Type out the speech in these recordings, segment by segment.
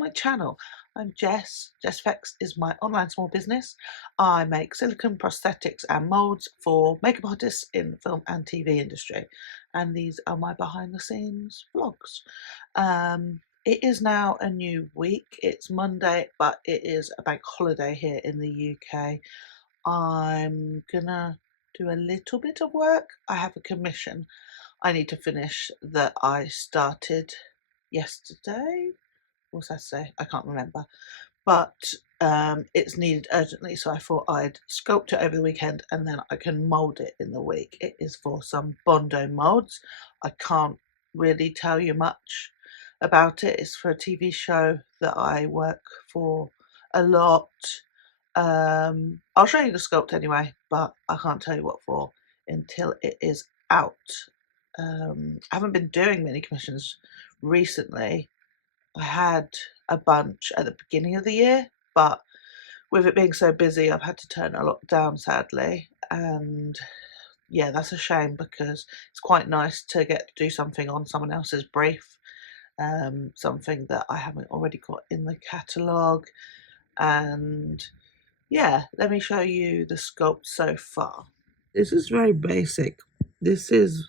to my channel. I'm Jess. JessFX is my online small business. I make silicone prosthetics and moulds for makeup artists in the film and TV industry, and these are my behind the scenes vlogs. It is now a new week. It's Monday, but it is a bank holiday here in the UK. I'm gonna do a little bit of work. I have a commission I need to finish that I started yesterday or Saturday, I can't remember, but it's needed urgently, so I thought I'd sculpt it over the weekend and then I can mould it in the week. It is for some Bondo moulds. I can't really tell you much about it. It's for a TV show that I work for a lot. I'll show you the sculpt anyway, but I can't tell you what for until it is out. I haven't been doing many commissions recently. I had a bunch at the beginning of the year, but with it being so busy, I've had to turn a lot down, sadly. And yeah, that's a shame because it's quite nice to get to do something on someone else's brief, something that I haven't already got in the catalogue. And yeah, let me show you the sculpt so far. This is very basic. This is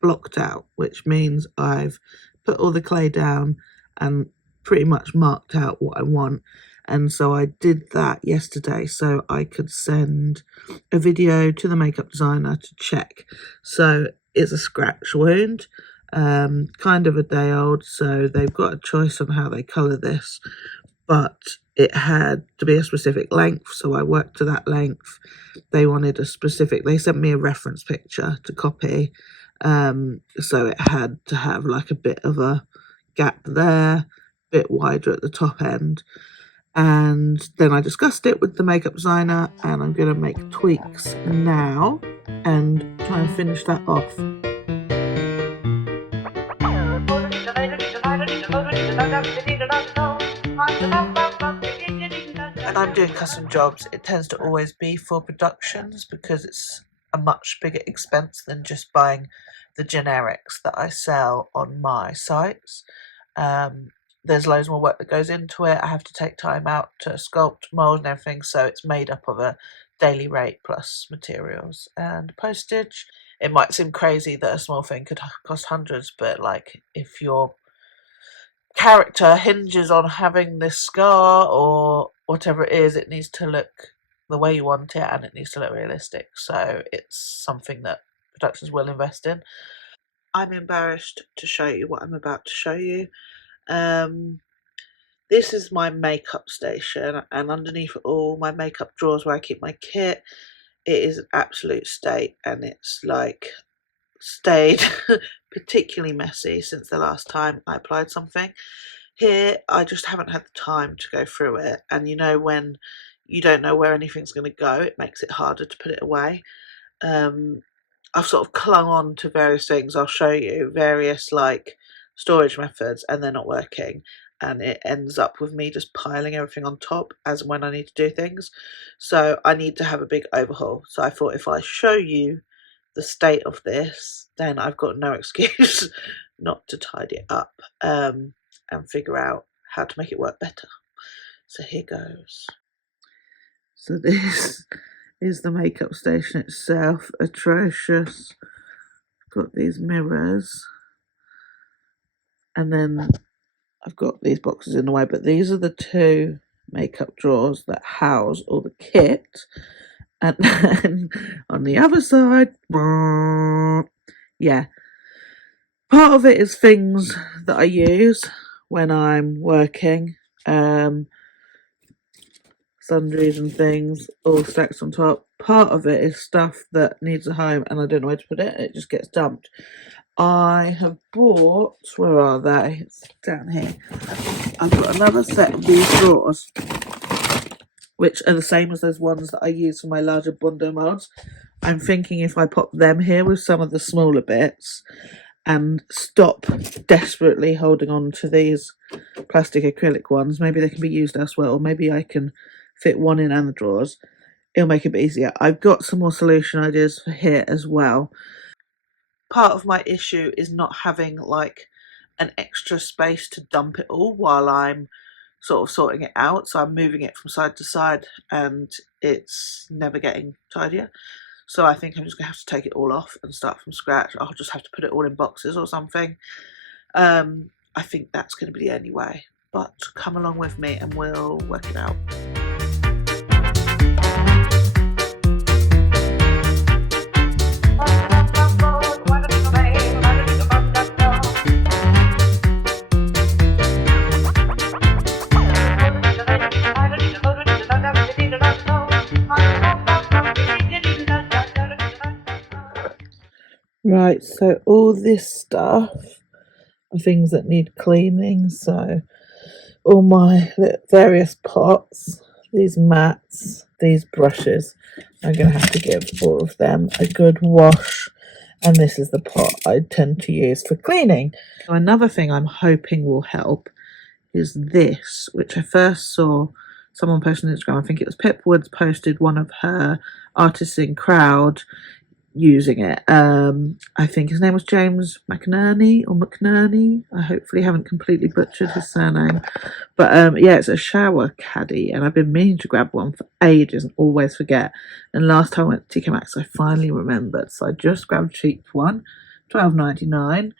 blocked out, which means I've put all the clay down and pretty much marked out what I want. And so I did that yesterday so I could send a video to the makeup designer to check. So it's a scratch wound, kind of a day old, so they've got a choice on how they colour this, but it had to be a specific length, so I worked to that length. They wanted a specific, they sent me a reference picture to copy, so it had to have like a bit of a gap there, a bit wider at the top end. And then I discussed it with the makeup designer, and I'm going to make tweaks now and try and finish that off. And I'm doing custom jobs. It tends to always be for productions because it's a much bigger expense than just buying the generics that I sell on my sites. There's loads more work that goes into it. I have to take time out to sculpt, mould and everything, so it's made up of a daily rate plus materials and postage. It might seem crazy that a small thing could cost hundreds, but like if your character hinges on having this scar or whatever it is, it needs to look the way you want it and it needs to look realistic. So it's something that productions will invest in. I'm embarrassed to show you what I'm about to show you. This is my makeup station, and underneath all my makeup drawers where I keep my kit, it is an absolute state, and it's like stayed particularly messy since the last time I applied something. Here I just haven't had the time to go through it, and you know when you don't know where anything's going to go, it makes it harder to put it away. I've sort of clung on to various things. I'll show you various like storage methods and they're not working, and it ends up with me just piling everything on top as and when I need to do things. So I need to have a big overhaul. So I thought if I show you the state of this, then I've got no excuse not to tidy it up and figure out how to make it work better. So here goes. So this is the makeup station itself. Atrocious. Got these mirrors, and then I've got these boxes in the way, but these are the two makeup drawers that house all the kit. And then on the other side, yeah, part of it is things that I use when I'm working, sundries and things all stacked on top. Part of it is stuff that needs a home and I don't know where to put it. It just gets dumped. I have bought, where are they? It's down here. I've got another set of these drawers, which are the same as those ones that I use for my larger Bondo moulds. I'm thinking if I pop them here with some of the smaller bits and stop desperately holding on to these plastic acrylic ones, maybe they can be used elsewhere, or maybe I can fit one in and the drawers. It'll make it a bit easier. I've got some more solution ideas for here as well. Part of my issue is not having like an extra space to dump it all while I'm sort of sorting it out, so I'm moving it from side to side and it's never getting tidier. So I think I'm just gonna have to take it all off and start from scratch. I'll just have to put it all in boxes or something. I think that's going to be the only way, but come along with me and we'll work it out. Right, so all this stuff are things that need cleaning, so all my various pots, these mats, these brushes, I'm going to have to give all of them a good wash, and this is the pot I tend to use for cleaning. Another thing I'm hoping will help is this, which I first saw someone post on Instagram. I think it was Pip Woods posted one of her artists in crowd using it. I think his name was James McNerney or McNerney. I hopefully haven't completely butchered his surname. But yeah, it's a shower caddy, and I've been meaning to grab one for ages and always forget. And last time I went to TK Maxx, I finally remembered. So I just grabbed a cheap one, $12.99,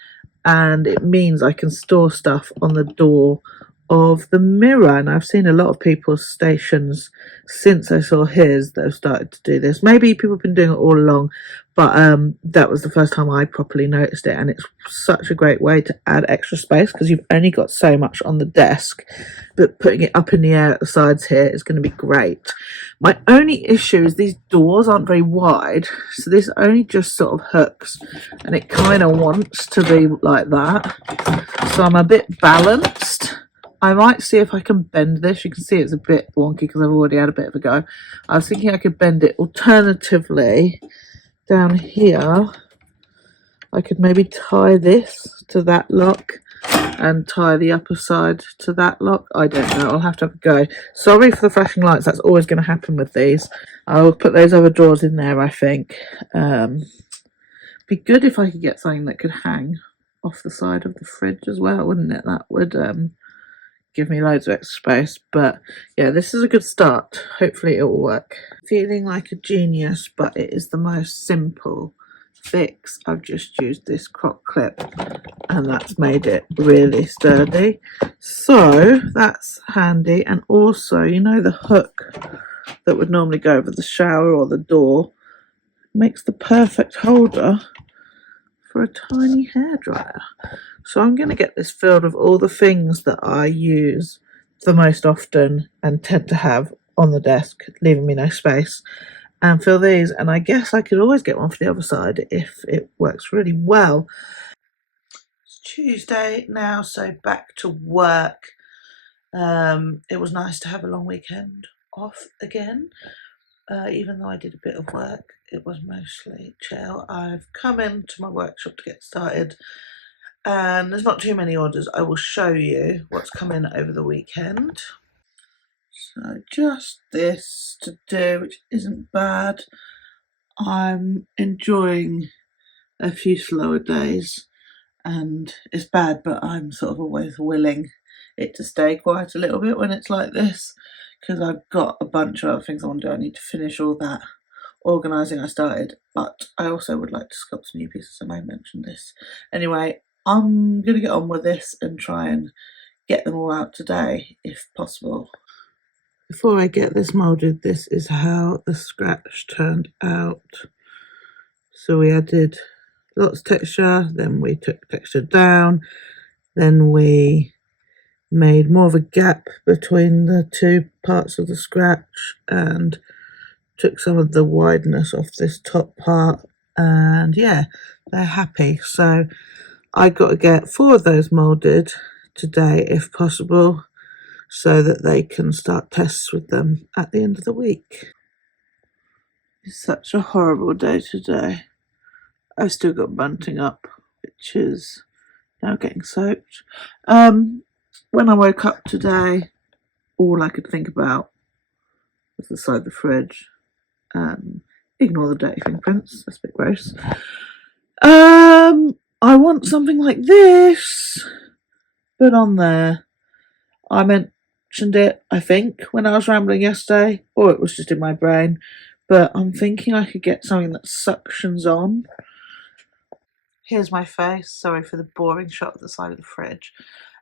and it means I can store stuff on the door of the mirror. And I've seen a lot of people's stations since I saw his that have started to do this. Maybe people have been doing it all along, but that was the first time I properly noticed it, and it's such a great way to add extra space because you've only got so much on the desk, but putting it up in the air at the sides here is going to be great. My only issue is these doors aren't very wide, so this only just sort of hooks, and it kind of wants to be like that, so I'm a bit balanced. I might see if I can bend this. You can see it's a bit wonky because I've already had a bit of a go. I was thinking I could bend it. Alternatively, down here, I could maybe tie this to that lock and tie the upper side to that lock. I don't know. I'll have to have a go. Sorry for the flashing lights. That's always going to happen with these. I'll put those other drawers in there, I think. Be good if I could get something that could hang off the side of the fridge as well, wouldn't it? That would give me loads of extra space. But yeah, this is a good start. Hopefully it will work. Feeling like a genius, but it is the most simple fix. I've just used this croc clip and that's made it really sturdy, so that's handy. And also, you know, the hook that would normally go over the shower or the door makes the perfect holder for a tiny hairdryer. So I'm going to get this filled with all the things that I use the most often and tend to have on the desk, leaving me no space, and fill these. And I guess I could always get one for the other side if it works really well. It's Tuesday now, so back to work. It was nice to have a long weekend off again. Even though I did a bit of work, it was mostly chill. I've come into my workshop to get started, and there's not too many orders. I will show you what's come in over the weekend. So just this to do, which isn't bad. I'm enjoying a few slower days, and it's bad, but I'm sort of always willing it to stay quiet a little bit when it's like this, because I've got a bunch of other things I want to do. I need to finish all that organising I started, but I also would like to sculpt some new pieces. I mentioned this. Anyway, I'm going to get on with this and try and get them all out today if possible. Before I get this moulded, this is how the scratch turned out. So we added lots of texture, then we took texture down, then we made more of a gap between the two parts of the scratch and took some of the wideness off this top part, and yeah, they're happy. So I got to get 4 of those moulded today if possible, so that they can start tests with them at the end of the week. It's such a horrible day today. I've still got bunting up, which is now getting soaked. When I woke up today, all I could think about was the side of the fridge. Ignore the dirty fingerprints, that's a bit gross. I want something like this, but on there. I meant mentioned it, I think, when I was rambling yesterday, or it was just in my brain. But I'm thinking I could get something that suctions on. Here's my face. Sorry for the boring shot of the side of the fridge.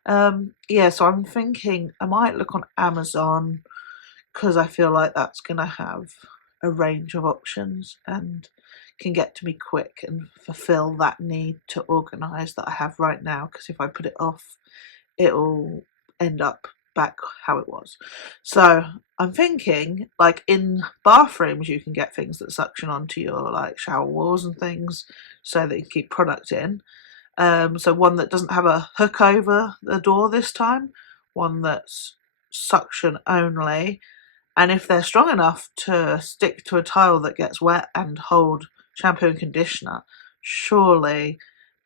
Yeah, so I'm thinking I might look on Amazon because I feel like that's going to have a range of options and can get to me quick and fulfill that need to organise that I have right now, because if I put it off, it'll end up back how it was. So I'm thinking, like, in bathrooms you can get things that suction onto your like shower walls and things so that you can keep product in. So one that doesn't have a hook over the door this time, one that's suction only, and if they're strong enough to stick to a tile that gets wet and hold shampoo and conditioner, surely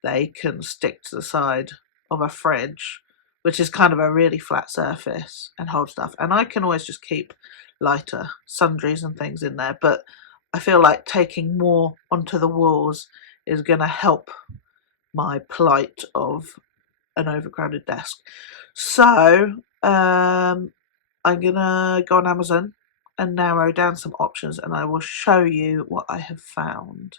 they can stick to the side of a fridge, which is kind of a really flat surface, and hold stuff. And I can always just keep lighter sundries and things in there, but I feel like taking more onto the walls is going to help my plight of an overcrowded desk. So I'm gonna go on Amazon and narrow down some options, and I will show you what I have found.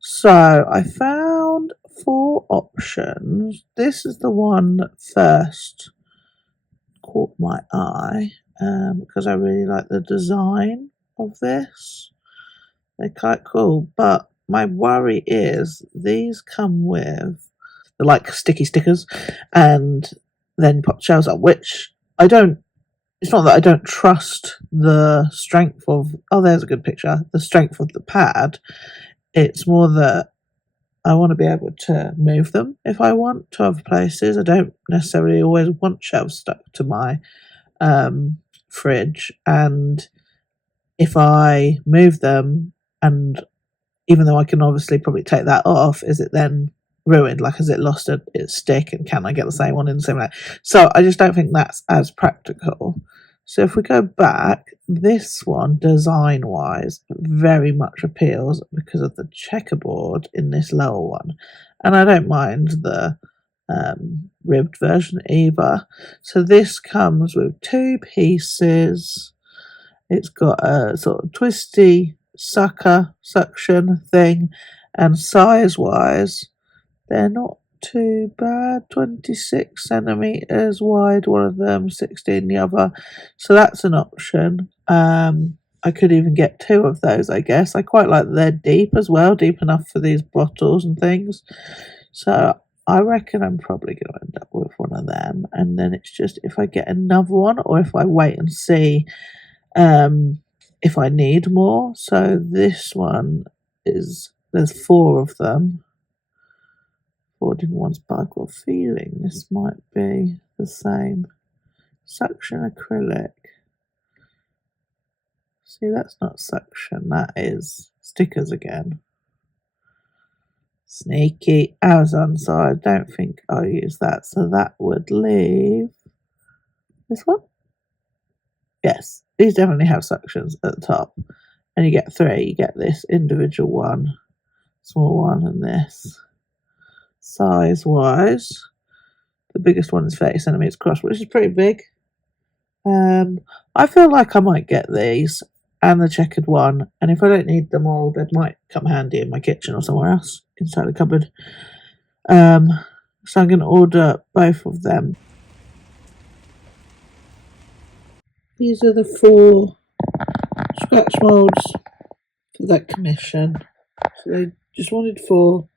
So I found 4 options. This is the one that first caught my eye because I really like the design of this. They're quite cool, but my worry is these come with the like sticky stickers, and then pop shells up, which I don't. It's not that I don't trust the strength of. Oh, there's a good picture. The strength of the pad. It's more that I want to be able to move them if I want to other places. I don't necessarily always want shelves stuck to my fridge, and if I move them, and even though I can obviously probably take that off, is it then ruined? Like, has it lost its stick, and can I get the same one in the same way? So I just don't think that's as practical. So if we go back, this one, design-wise, very much appeals because of the checkerboard in this lower one. And I don't mind the ribbed version either. So this comes with 2 pieces. It's got a sort of twisty suction thing, and size-wise, they're not too bad. 26 centimeters wide, one of them, 16 the other. So that's an option. I could even get 2 of those, I guess. I quite like that they're deep as well, deep enough for these bottles and things. So I reckon I'm probably going to end up with one of them. And then it's just if I get another one, or if I wait and see if I need more. So this one there's 4 of them. 4 different ones, but I've got a feeling this might be the same. Suction acrylic. See, that's not suction, that is stickers again. Sneaky Amazon, so I don't think I'll use that. So that would leave this one. Yes, these definitely have suctions at the top. And you get 3. You get this individual one, small one, and this. Size-wise, the biggest one is 30 centimeters across, which is pretty big. I feel like I might get these and the checkered one, and if I don't need them all, they might come handy in my kitchen or somewhere else inside the cupboard. So I'm going to order both of them. These are the 4 scratch molds for that commission. So they just wanted 4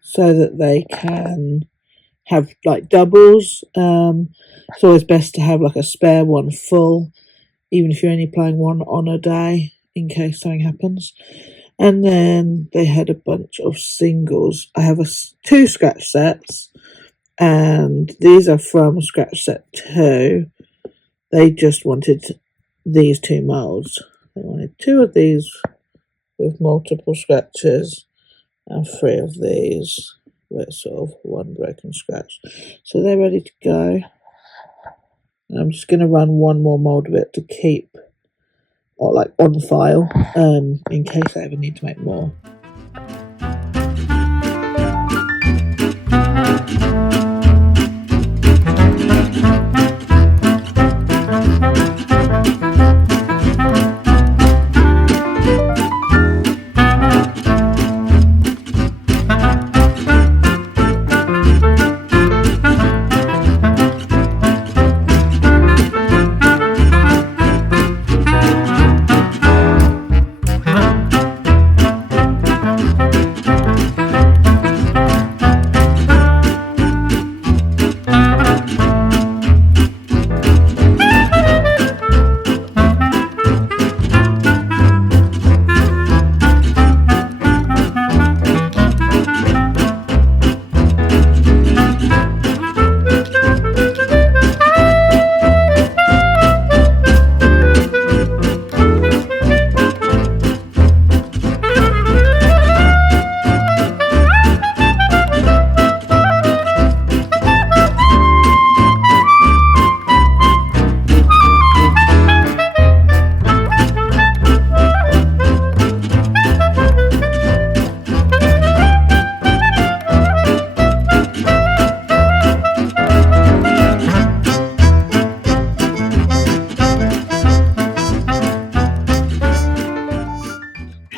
so that they can have like doubles. It's always best to have like a spare one full, even if you're only playing one on a day in case something happens. And then they had a bunch of singles. I have 2 scratch sets, and these are from scratch set 2. They just wanted these 2 molds. They wanted 2 of these with multiple scratches, and 3 of these with sort of 1 broken scratch. So they're ready to go. And I'm just going to run 1 more mold of it to keep, or like on file, in case I ever need to make more.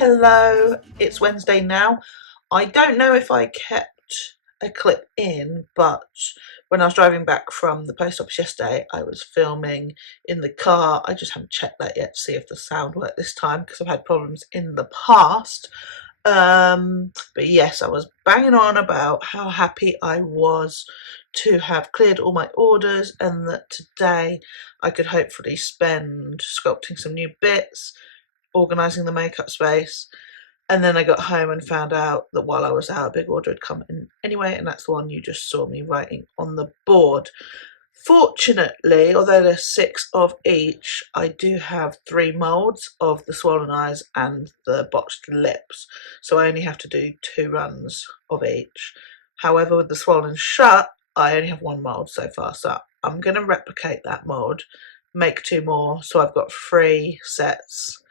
Hello, it's Wednesday now. I don't know if I kept a clip in, but when I was driving back from the post office yesterday, I was filming in the car. I just haven't checked that yet to see if the sound worked this time because I've had problems in the past. But yes, I was banging on about how happy I was to have cleared all my orders and that today I could hopefully spend sculpting some new bits, organising the makeup space, and then I got home and found out that while I was out, a big order had come in anyway, and that's the one you just saw me writing on the board. Fortunately, although there's 6 of each, I do have 3 moulds of the swollen eyes and the botched lips, so I only have to do 2 runs of each. However, with the swollen shut, I only have 1 mould so far, so I'm going to replicate that mould, make 2 more, so I've got 3 sets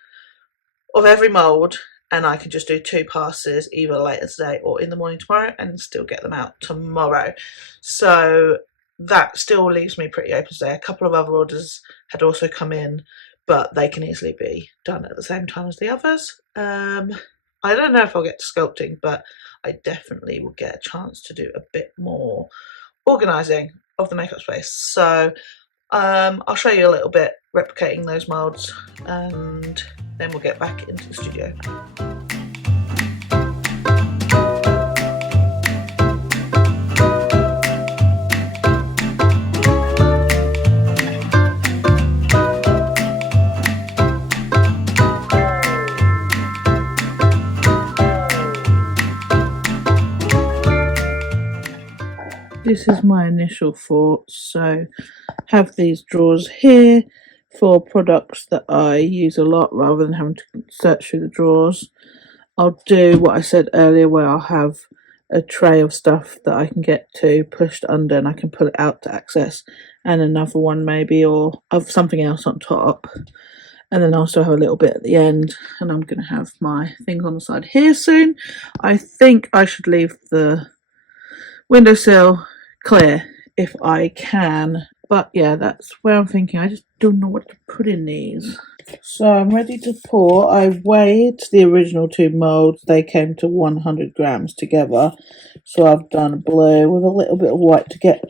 of every mould, and I can just do 2 passes either later today or in the morning tomorrow and still get them out tomorrow. So that still leaves me pretty open today. A couple of other orders had also come in, but they can easily be done at the same time as the others. I don't know if I'll get to sculpting, but I definitely will get a chance to do a bit more organising of the makeup space. So I'll show you a little bit replicating those moulds and then we'll get back into the studio. This is my initial thoughts. So have these drawers here for products that I use a lot rather than having to search through the drawers. I'll do what I said earlier where I'll have a tray of stuff that I can get to pushed under and I can pull it out to access, and another one maybe or of something else on top, and then I also have a little bit at the end, and I'm going to have my things on the side here soon. I think I should leave the windowsill clear if I can, but yeah, that's where I'm thinking. I just don't know what to put in these. So I'm ready to pour. I weighed the original 2 moulds. They came to 100 grams together. So I've done blue with a little bit of white to get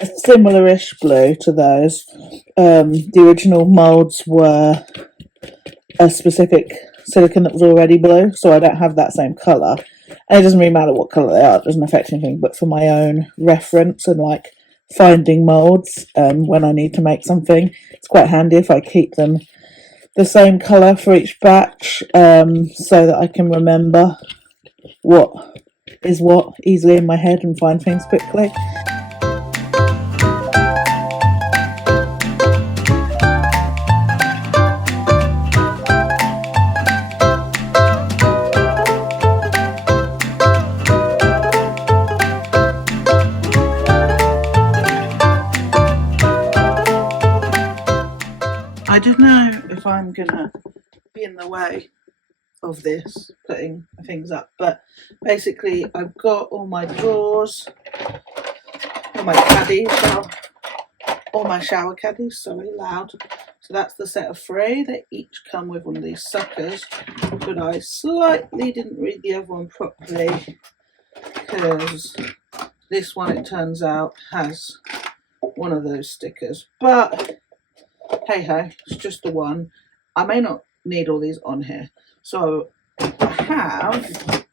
a similar-ish blue to those. The original moulds were a specific silicone that was already blue, so I don't have that same colour. And it doesn't really matter what colour they are, it doesn't affect anything, but for my own reference and like finding moulds when I need to make something, it's quite handy if I keep them the same colour for each batch, so that I can remember what is what easily in my head and find things quickly. I don't know if I'm gonna be in the way of this putting things up, but basically I've got all my drawers, all my caddies, all my shower caddies, sorry, loud. So that's the set of 3. They each come with one of these suckers, but I slightly didn't read the other one properly because this one, it turns out, has one of those stickers, but hey ho, it's just the one. I may not need all these on here. So I have,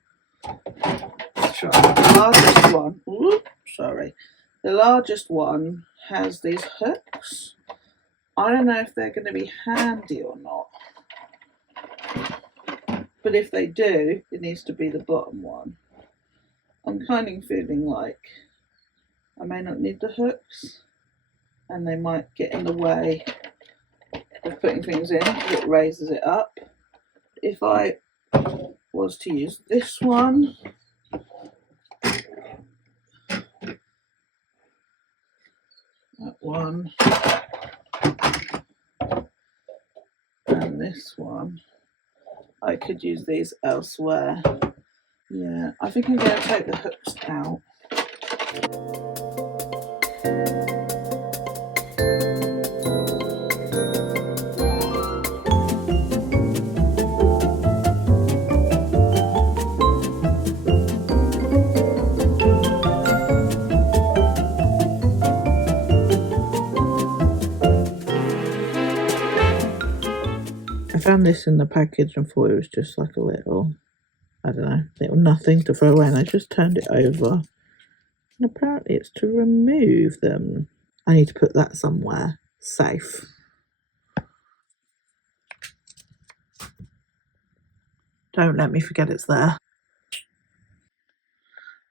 try the largest one. Oops, sorry. The largest one has these hooks. I don't know if they're going to be handy or not. But if they do, it needs to be the bottom one. I'm kind of feeling like I may not need the hooks and they might get in the way of putting things in because it raises it up. If I was to use this one, that one, and this one, I could use these elsewhere. Yeah, I think I'm going to take the hooks out. found this in the package and thought it was just like a little, I don't know, little nothing to throw away, and I just turned it over. And apparently it's to remove them. I need to put that somewhere safe. Don't let me forget it's there.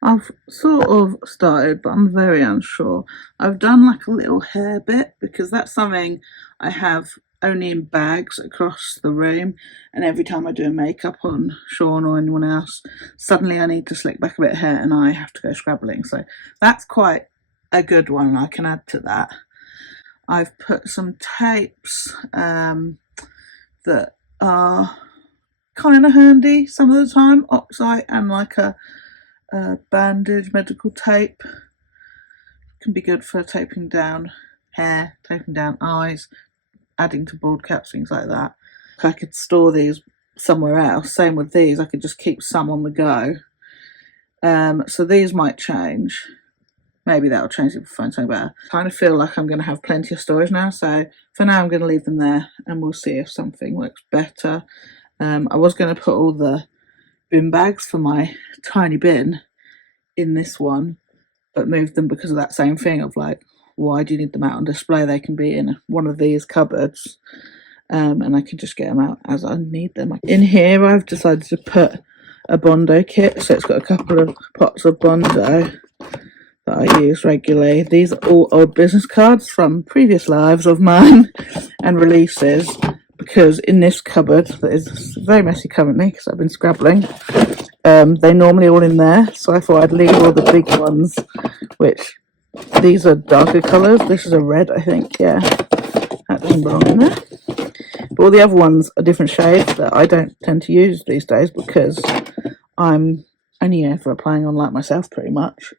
I've sort of started, but I'm very unsure. I've done like a little hair bit because that's something I have only in bags across the room, and every time I do makeup on Sean or anyone else, suddenly I need to slick back a bit of hair and I have to go scrabbling. So that's quite a good one I can add to that. I've put some tapes that are kind of handy some of the time, Oxide and like a bandage medical tape can be good for taping down hair, taping down eyes, adding to bald caps, things like that. I could store these somewhere else. Same with these, I could just keep some on the go. So these might change. Maybe that'll change if I find something better. I kind of feel like I'm going to have plenty of storage now, so for now I'm going to leave them there and we'll see if something works better. I was going to put all the bin bags for my tiny bin in this one, but moved them because of that same thing of like, why do you need them out on display? They can be in one of these cupboards, and I can just get them out as I need them. In here I've decided to put a Bondo kit, so it's got a couple of pots of Bondo that I use regularly. These are all old business cards from previous lives of mine and releases, because in this cupboard that is very messy currently because I've been scrabbling, they're normally all in there, so I thought I'd leave all the big ones, which these are darker colours. This is a red, I think. Yeah, that doesn't belong in there, but all the other ones are different shades that I don't tend to use these days because I'm only ever applying on like myself pretty much.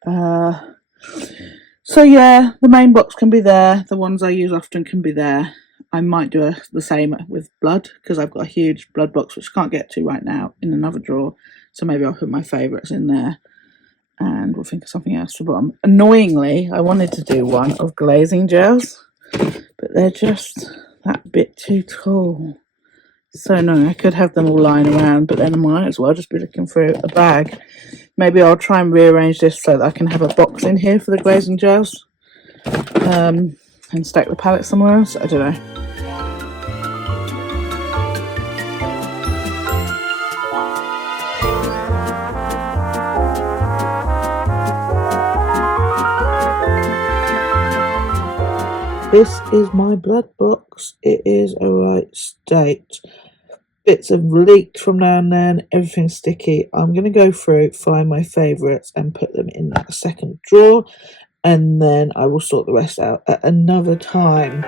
So yeah, the main box can be there, the ones I use often can be there. I might do the same with blood because I've got a huge blood box which I can't get to right now in another drawer, so maybe I'll put my favourites in there and we'll think of something else for bottom. Annoyingly, I wanted to do one of glazing gels, but they're just that bit too tall. So no, I could have them all lying around, but then I might as well just be looking for a bag. Maybe I'll try and rearrange this so that I can have a box in here for the glazing gels, and stack the palette somewhere else. I don't know. This is my blood box. It is a right state. Bits have leaked from now and then, everything's sticky. I'm going to go through, find my favourites and put them in that second drawer, and then I will sort the rest out at another time.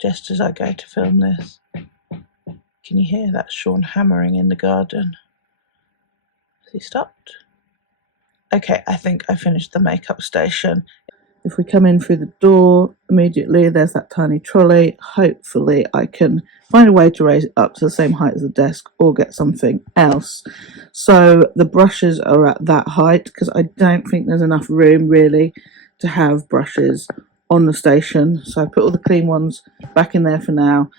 Just as I go to film this, can you hear that Sean hammering in the garden? Has he stopped? Okay, I think I finished the makeup station. If we come in through the door, immediately there's that tiny trolley. Hopefully I can find a way to raise it up to the same height as the desk or get something else. So the brushes are at that height because I don't think there's enough room really to have brushes on the station. So I put all the clean ones back in there for now,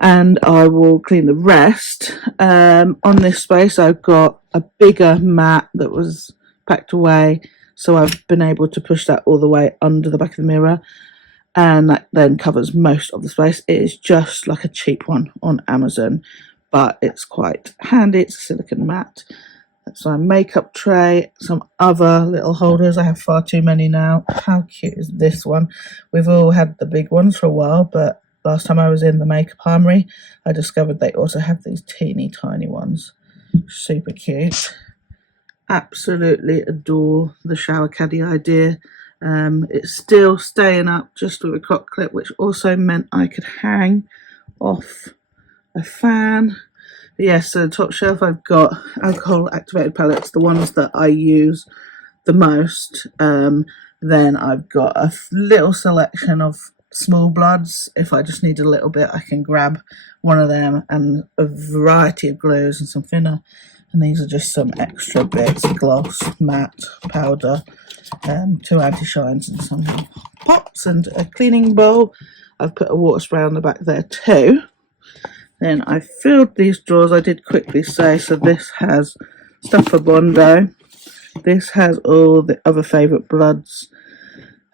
and I will clean the rest. On this space I've got a bigger mat that was packed away so I've been able to push that all the way under the back of the mirror, and that then covers most of the space. It is just like a cheap one on Amazon, but it's quite handy. It's a silicone mat. That's my makeup tray, some other little holders. I have far too many now. How cute is this one? We've all had the big ones for a while, but last time I was in the makeup armory, I discovered they also have these teeny tiny ones. Super cute. Absolutely adore the shower caddy idea. It's still staying up just with a crop clip, which also meant I could hang off a fan. But yes, so the top shelf I've got alcohol activated palettes, the ones that I use the most. Then I've got a little selection of small bloods. If I just need a little bit, I can grab one of them, and a variety of glues and some thinner. And these are just some extra bits: gloss, matte, powder, 2 anti-shines and some pops, and a cleaning bowl. I've put a water spray on the back there too. Then I filled these drawers, I did quickly say, so this has stuff for Bondo. This has all the other favourite bloods,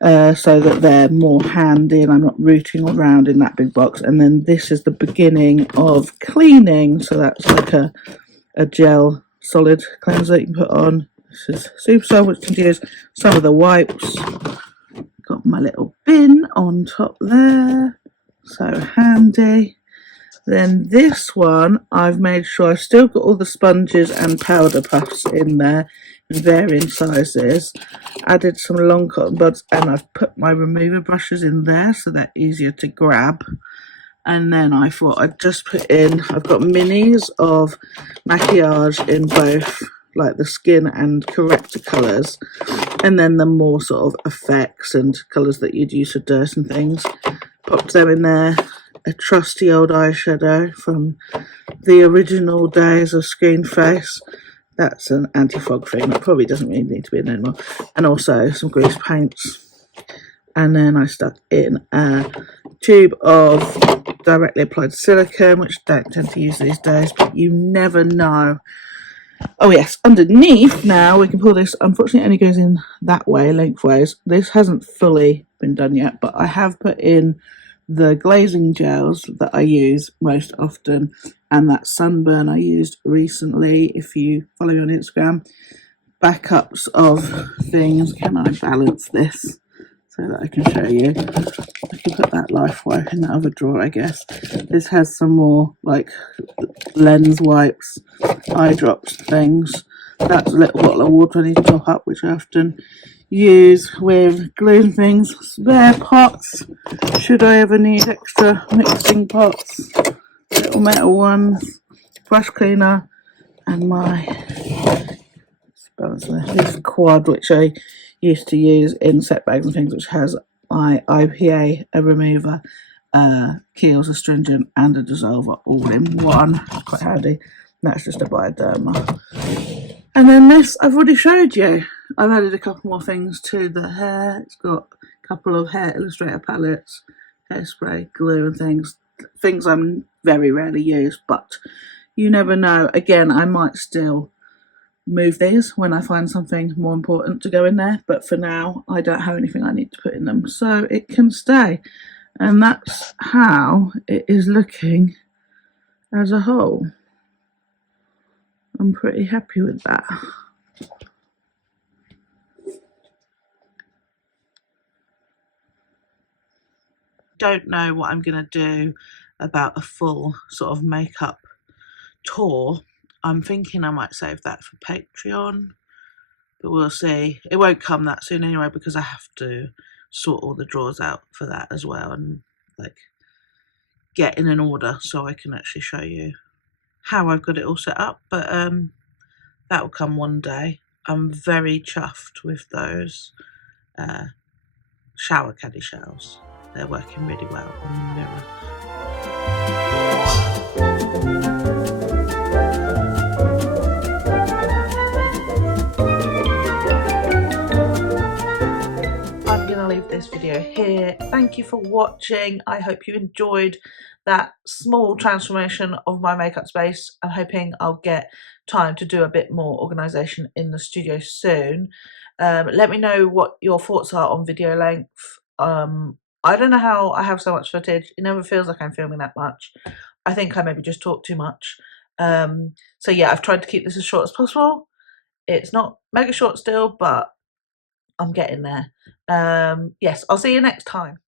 so that they're more handy and I'm not rooting around in that big box. And then this is the beginning of cleaning, so that's like a gel solid cleanser you can put on. This is super soft, which can use some of the wipes. Got my little bin on top there, so handy. Then this one, I've made sure I've still got all the sponges and powder puffs in there in varying sizes. Added some long cotton buds, and I've put my remover brushes in there so they're easier to grab. And then I thought I'd just put in, I've got minis of maquillage in both like the skin and corrector colours, and then the more sort of effects and colours that you'd use for dirt and things. Popped them in there. A trusty old eyeshadow from the original days of Screen Face. That's an anti-fog thing. That probably doesn't really need to be in anymore. And also some grease paints. And then I stuck in a tube of directly applied silicone, which I don't tend to use these days, but you never know. Oh yes, underneath now we can pull this. Unfortunately, it only goes in that way, lengthways. This hasn't fully been done yet, but I have put in the glazing gels that I use most often, and that sunburn I used recently. If you follow me on Instagram, backups of things. Can I balance this so that I can show you? I can put that life wipe in the other drawer, I guess. This has some more like lens wipes, eye drops things. That's a little bottle of water I need to top up, which I often use with glue and things. Spare pots, should I ever need extra mixing pots. Little metal ones, brush cleaner, and my this quad, which I used to use in set bags and things, which has my IPA, a remover, Kiehl's astringent, and a dissolver all in one. Quite handy. That's just a Bioderma. And then this I've already showed you. I've added a couple more things to the hair. It's got a couple of hair illustrator palettes, hairspray, glue and things. Things I'm very rarely use, but you never know. Again, I might still move these when I find something more important to go in there, but for now I don't have anything I need to put in them, so it can stay. And that's how it is looking as a whole. I'm pretty happy with that. Don't know what I'm going to do about a full sort of makeup tour. I'm thinking I might save that for Patreon, but we'll see. It won't come that soon anyway, because I have to sort all the drawers out for that as well, and like get in an order so I can actually show you how I've got it all set up. But that will come one day. I'm very chuffed with those shower caddy shells. They're working really well on the mirror. I'm going to leave this video here. Thank you for watching. I hope you enjoyed that small transformation of my makeup space. I'm hoping I'll get time to do a bit more organisation in the studio soon. Let me know what your thoughts are on video length. I don't know how I have so much footage. It never feels like I'm filming that much. I think I maybe just talk too much. So yeah, I've tried to keep this as short as possible. It's not mega short still, but I'm getting there. Yes, I'll see you next time.